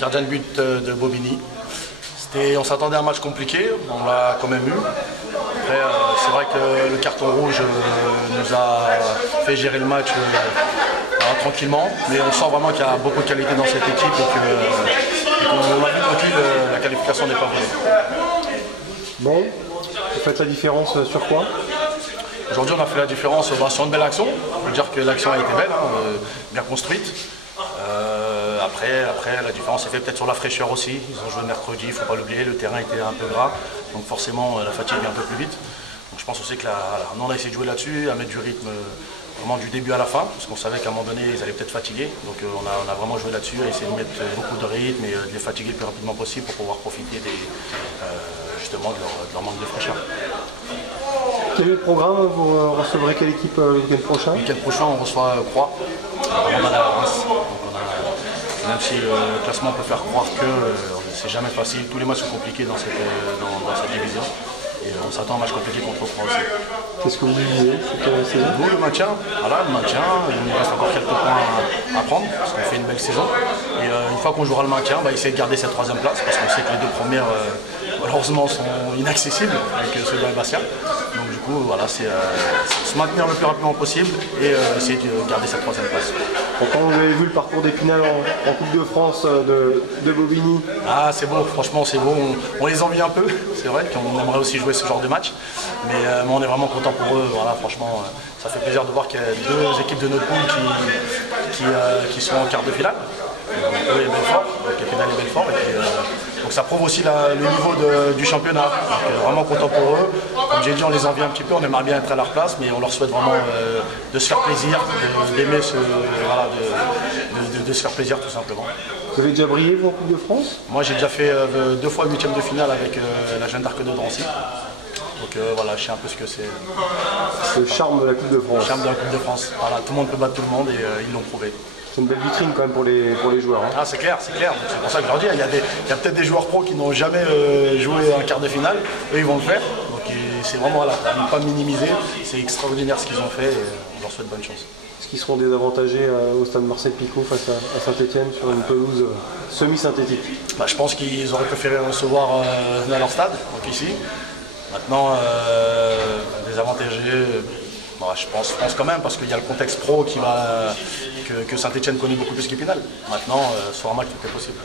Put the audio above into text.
Gardien de but de Bobigny. On s'attendait à un match compliqué, on l'a quand même eu. Après, c'est vrai que le carton rouge nous a fait gérer le match tranquillement, mais on sent vraiment qu'il y a beaucoup de qualité dans cette équipe et qu'on a vu tranquille, la qualification n'est pas vraie. Bon, vous faites la différence sur quoi? Aujourd'hui, on a fait la différence sur une belle action. On peut dire que l'action a été belle, bien construite. Après, la différence est faite peut-être sur la fraîcheur aussi. Ils ont joué mercredi, il ne faut pas l'oublier, le terrain était un peu gras, donc forcément la fatigue vient un peu plus vite. Donc je pense aussi que nous on a essayé de jouer là-dessus, à mettre du rythme vraiment du début à la fin, parce qu'on savait qu'à un moment donné ils allaient peut-être fatiguer. Donc on a vraiment joué là-dessus, à essayer de mettre beaucoup de rythme et de les fatiguer le plus rapidement possible pour pouvoir profiter justement de leur manque de fraîcheur. Quel est le programme? Vous recevrez quelle équipe le week-end prochain? Le week-end prochain, on reçoit Croix, vraiment à Reims. Même si le classement peut faire croire que c'est jamais facile, tous les matchs sont compliqués dans cette division. Et on s'attend à un match compliqué contre Croix aussi. Qu'est-ce que vous visez cette saison? Nous, le maintien, voilà, il nous reste encore quelques points à prendre, parce qu'on fait une belle saison. Et une fois qu'on jouera le maintien, on va essayer de garder cette troisième place, parce qu'on sait que les deux premières, malheureusement, sont inaccessibles avec ceux de Bastia. Donc du coup, voilà, c'est se maintenir le plus rapidement possible et essayer de garder cette troisième place. Bon, quand vous avez vu le parcours d'Épinal en Coupe de France de Bobigny? Ah, c'est beau, franchement c'est beau, on les envie un peu, c'est vrai qu'on aimerait aussi jouer ce genre de match, mais on est vraiment content pour eux, voilà, franchement ça fait plaisir de voir qu'il y a deux équipes de notre poule qui sont en quart de finale, eux et Belfort, Épinal et Belfort, donc ça prouve aussi le niveau du championnat, donc vraiment content pour eux. Comme j'ai dit, on les envie un petit peu, on aimerait bien être à leur place, mais on leur souhaite vraiment de se faire plaisir, d'aimer de se faire plaisir tout simplement. Vous avez déjà brillé vous en Coupe de France? Moi j'ai déjà fait 2 fois le 8e de finale avec la Jeanne d'Arc de Drancy. Donc voilà, je sais un peu ce que c'est. Le charme de la Coupe de France. Le charme de la Coupe de France. Voilà, tout le monde peut battre tout le monde et ils l'ont prouvé. C'est une belle vitrine quand même pour les joueurs. Hein. Ah, c'est clair, c'est clair. C'est pour ça que je leur dis, il y a peut-être des joueurs pros qui n'ont jamais joué un quart de finale, eux ils vont le faire. Donc c'est vraiment voilà, ne pas minimiser, c'est extraordinaire ce qu'ils ont fait et on leur souhaite bonne chance. Est-ce qu'ils seront désavantagés au stade Marcel-Picot face à Saint-Etienne sur une pelouse semi-synthétique? Je pense qu'ils auraient préféré recevoir à leur stade, donc ici. Maintenant, désavantagés, je pense quand même, parce qu'il y a le contexte pro que Saint-Etienne connaît beaucoup plus qu'Épinal. Maintenant, sur un match, tout est possible.